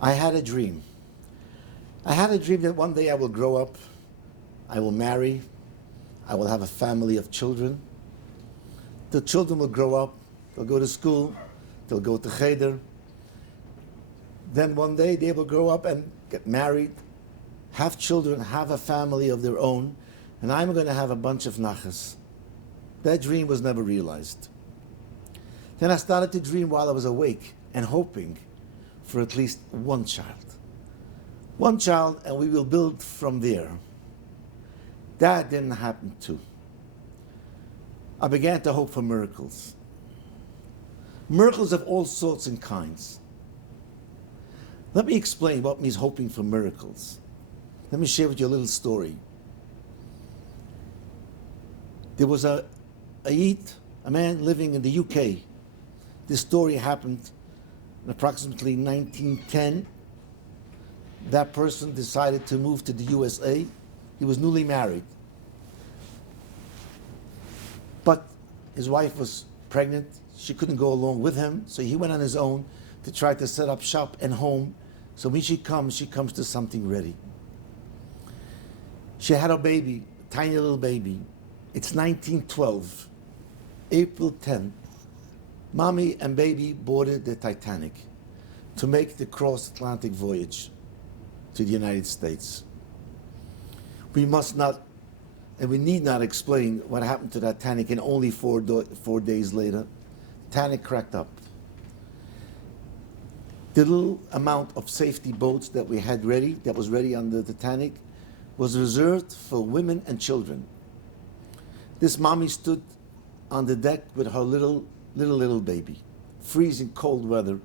I had a dream. I had a dream that one day I will grow up, I will marry, I will have a family of children. The children will grow up, they'll go to school, they'll go to cheder. Then one day they will grow up and get married, have children, have a family of their own, and I'm going to have a bunch of nachas. That dream was never realized. Then I started to dream while I was awake and hoping for at least one child. One child, and we will build from there. That didn't happen too. I began to hope for miracles. Miracles of all sorts and kinds. Let me explain what means hoping for miracles. Let me share with you a little story. There was a Yid, a man living in the UK. This story happened in approximately 1910. That person decided to move to the USA. He was newly married. But his wife was pregnant. She couldn't go along with him, so he went on his own to try to set up shop and home. So when she comes to something ready. She had a baby, a tiny little baby. It's 1912, April 10th. Mommy and baby boarded the Titanic to make the cross-Atlantic voyage to the United States. We must not, and we need not explain what happened to that Titanic, and only 4 days later, Titanic cracked up. The little amount of safety boats that we had ready, that was ready on the Titanic, was reserved for women and children. This mommy stood on the deck with her little baby, freezing cold weather,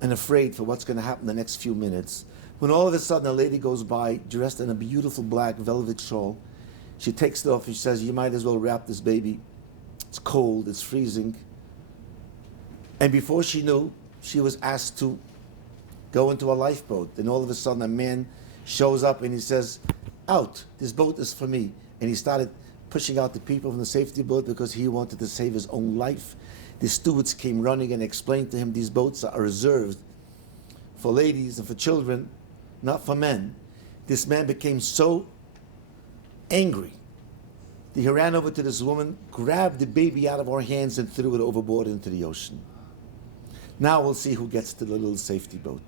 and afraid for what's going to happen the next few minutes. When all of a sudden a lady goes by, dressed in a beautiful black velvet shawl. She takes it off and she says, "You might as well wrap this baby. It's cold, it's freezing." And before she knew, she was asked to go into a lifeboat. And all of a sudden a man shows up and he says, "Out, this boat is for me." And he started pushing out the people from the safety boat because he wanted to save his own life. The stewards came running and explained to him these boats are reserved for ladies and for children, not for men. This man became so angry that he ran over to this woman, grabbed the baby out of her hands and threw it overboard into the ocean. Now we'll see who gets to the little safety boat.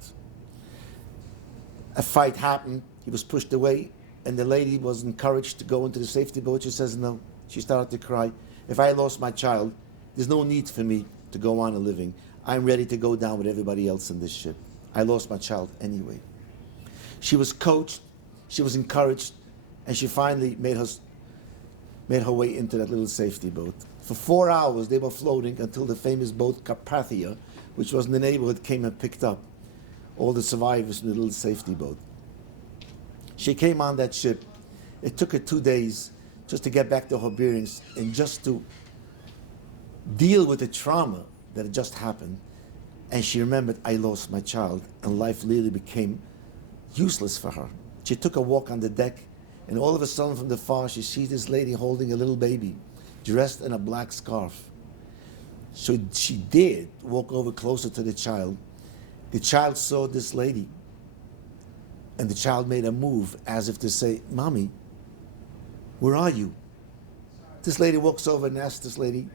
A fight happened. He was pushed away, and the lady was encouraged to go into the safety boat. She says no. She started to cry. "If I lost my child, there's no need for me to go on and living. I'm ready to go down with everybody else in this ship. I lost my child anyway." She was coached, she was encouraged, and she finally made her way into that little safety boat. For 4 hours they were floating until the famous boat Carpathia, which was in the neighborhood, came and picked up all the survivors in the little safety boat. She came on that ship. It took her 2 days just to get back to her bearings and just to deal with the trauma that had just happened. And she remembered, "I lost my child," and life really became useless for her. She took a walk on the deck, and all of a sudden from the far she sees this lady holding a little baby, dressed in a black scarf. So she did walk over closer to the child. The child saw this lady, and the child made a move as if to say, "Mommy, where are you?" This lady walks over and asks this lady,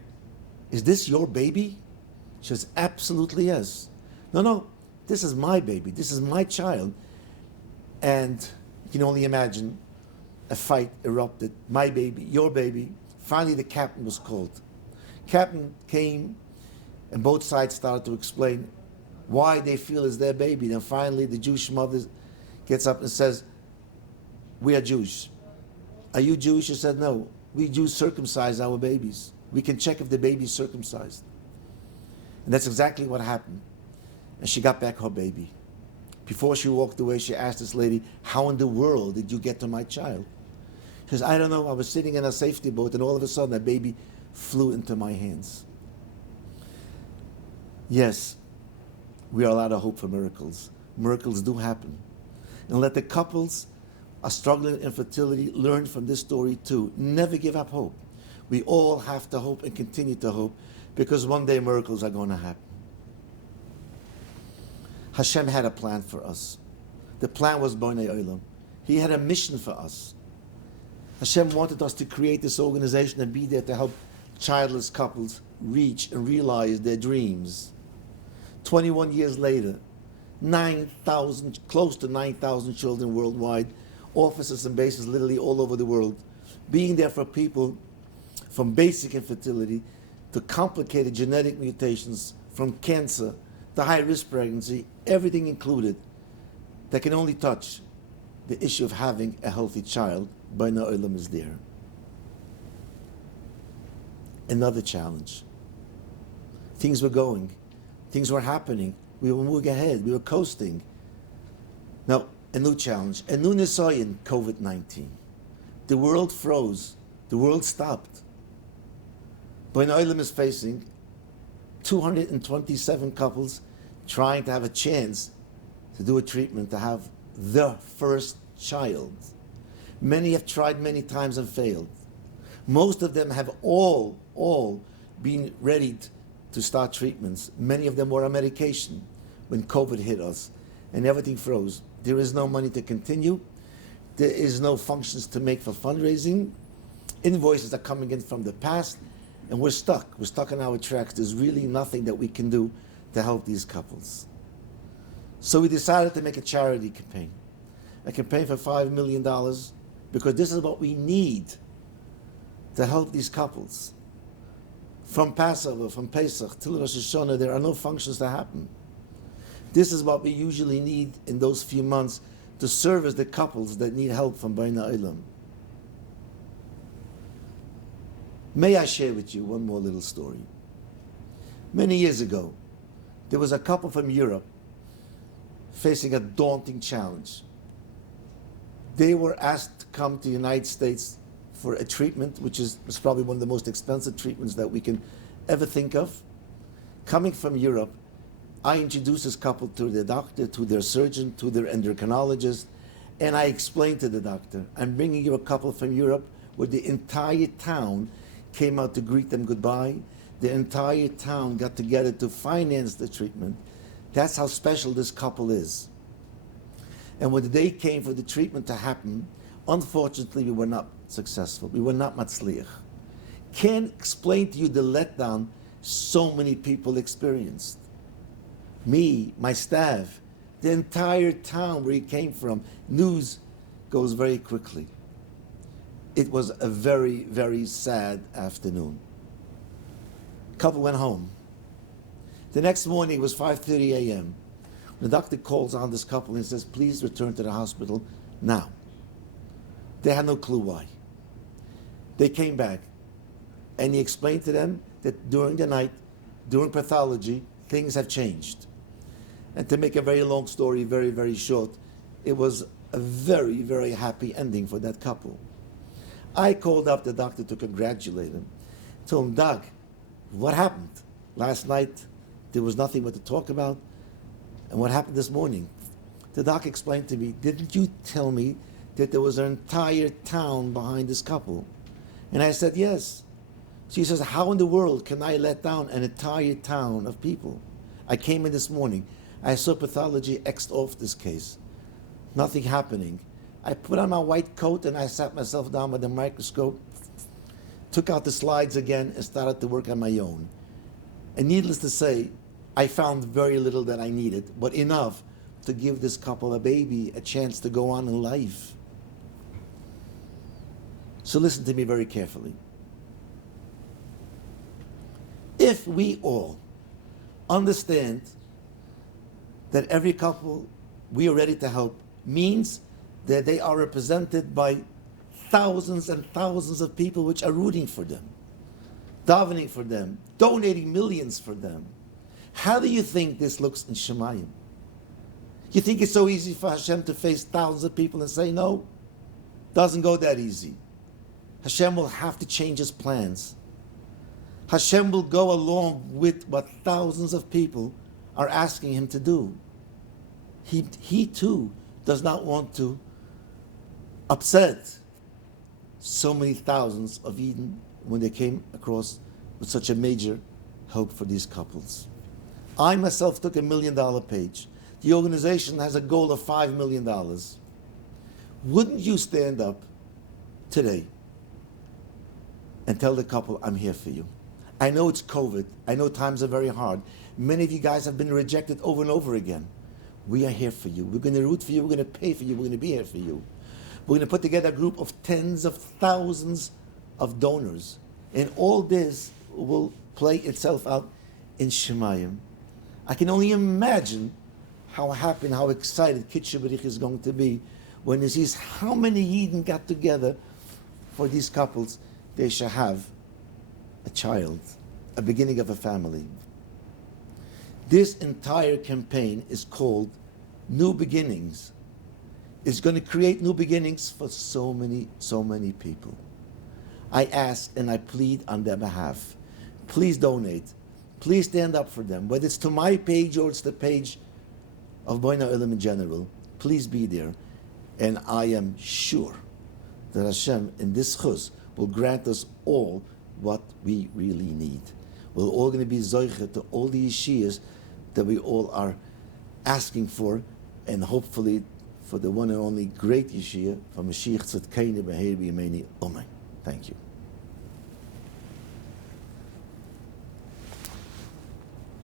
"Is this your baby?" She says, "Absolutely yes." No, this is my baby. This is my child." And you can only imagine a fight erupted. My baby, your baby. Finally, the captain was called. Captain came, and both sides started to explain why they feel it's their baby. Then finally, the Jewish mother gets up and says, "We are Jewish. Are you Jewish?" She said, "No. We Jews circumcise our babies. We can check if the baby's circumcised." And that's exactly what happened. And she got back her baby. Before she walked away, she asked this lady, "How in the world did you get to my child?" She says, "I don't know. I was sitting in a safety boat and all of a sudden a baby flew into my hands." Yes, we are allowed to hope for miracles. Miracles do happen. And let the couples are struggling with infertility learn from this story too. Never give up hope. We all have to hope and continue to hope, because one day miracles are going to happen. Hashem had a plan for us. The plan was Bonei Olam. He had a mission for us. Hashem wanted us to create this organization and be there to help childless couples reach and realize their dreams. 21 years later, 9,000, close to 9,000 children worldwide, offices and bases literally all over the world, being there for people from basic infertility to complicated genetic mutations, from cancer to high-risk pregnancy, everything included, that can only touch the issue of having a healthy child. Bonei Olam is there. Another challenge. Things were going. Things were happening. We were moving ahead. We were coasting. Now, a new challenge. A new Nisayan, COVID-19. The world froze. The world stopped. Bonei Olam is facing 227 couples trying to have a chance to do a treatment, to have their first child. Many have tried many times and failed. Most of them have all been ready to start treatments. Many of them were on medication when COVID hit us and everything froze. There is no money to continue. There is no functions to make for fundraising. Invoices are coming in from the past, and we're stuck. We're stuck in our tracks. There's really nothing that we can do to help these couples. So we decided to make a charity campaign. A campaign for $5 million, because this is what we need to help these couples. From Passover, from Pesach till Rosh Hashanah, there are no functions to happen. This is what we usually need in those few months to service the couples that need help from Bonei Olam. May I share with you one more little story? Many years ago, there was a couple from Europe facing a daunting challenge. They were asked to come to the United States for a treatment, which was probably one of the most expensive treatments that we can ever think of. Coming from Europe, I introduced this couple to the doctor, to their surgeon, to their endocrinologist, and I explained to the doctor, I'm bringing you a couple from Europe where the entire town came out to greet them goodbye. The entire town got together to finance the treatment. That's how special this couple is. And when the day came for the treatment to happen, unfortunately, we were not successful. We were not matzliach. Can't explain to you the letdown so many people experienced. Me, my staff, the entire town where he came from, news goes very quickly. It was a very, very sad afternoon. Couple went home. The next morning, it was 5:30 a.m. The doctor calls on this couple and says, please return to the hospital now. They had no clue why. They came back, and he explained to them that during the night, during pathology, things have changed. And to make a very long story very, very short, it was a very, very happy ending for that couple. I called up the doctor to congratulate him. Told him, Doc, what happened? Last night, there was nothing but to talk about. And what happened this morning? The doc explained to me, didn't you tell me that there was an entire town behind this couple? And I said, yes. She says, how in the world can I let down an entire town of people? I came in this morning. I saw pathology X'd off this case. Nothing happening. I put on my white coat and I sat myself down with the microscope, took out the slides again and started to work on my own. And needless to say, I found very little that I needed, but enough to give this couple, a baby, a chance to go on in life. So listen to me very carefully. If we all understand that every couple we are ready to help means that they are represented by thousands and thousands of people which are rooting for them, davening for them, donating millions for them. How do you think this looks in Shemayim? You think it's so easy for Hashem to face thousands of people and say no? Doesn't go that easy. Hashem will have to change his plans. Hashem will go along with what thousands of people are asking him to do. He too does not want to upset so many thousands of Eden when they came across with such a major help for these couples. I myself took $1 million page The organization has a goal of $5 million. Wouldn't you stand up today and tell the couple, I'm here for you? I know it's COVID. I know times are very hard. Many of you guys have been rejected over and over again. We are here for you. We're going to root for you. We're going to pay for you. We're going to be here for you. We're going to put together a group of tens of thousands of donors. And all this will play itself out in Shemayim. I can only imagine how happy and how excited Kitche B'rich is going to be when he sees how many Yidden got together for these couples. They shall have a child, a beginning of a family. This entire campaign is called New Beginnings. It's going to create new beginnings for so many people. I ask and I plead on their behalf. Please donate. Please stand up for them. Whether it's to my page or it's the page of Bonei Olam in general, please be there. And I am sure that Hashem in this chuz will grant us all what we really need. We're all going to be zoiche to all the yeshiyas that we all are asking for, and hopefully for the one and only great yeshia, for Mashiach Tzidkeinu B'Heir B'Yameini. Amen. Thank you.